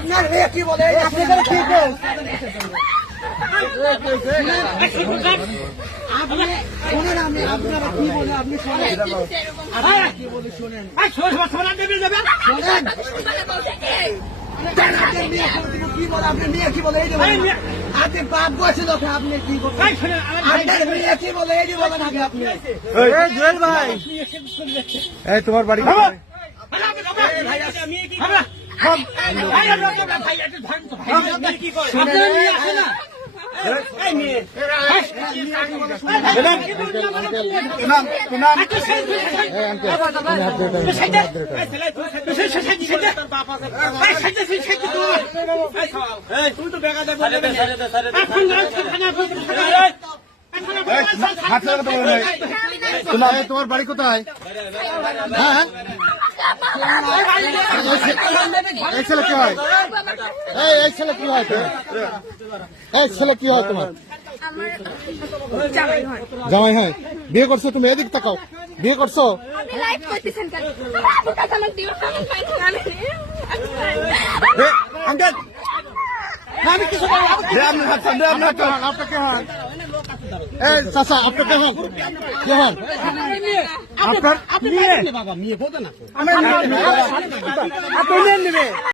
আপনার মেয়ে কি বলে আপনি কি শোনেন আমি আপনারা কি বলে আপনি শোনেন কি বলে শোনেন কি বলে আপনি মেয়ে কি বলে এই আপনি বাপ বসে লোক আপনি কি বলেন আপনার মেয়ে কি বলে এই বলেন আগে আপনি জুয়েল ভাই এই তোমার বাড়ি তোমার বাড়ি কোথায়? হ্যাঁ এই ছেলে কি হয়? এই ছেলে কি হয়? এই ছেলে কি হয় তোমার? জামাই হয়। বিয়ে করছো তুমি? এদিক তাকাও। বিয়ে করছো? আপনাকে হন চাচা, আপনাকে হন কে হন? আপনার মেয়ে বাবা মেয়ে বলতে না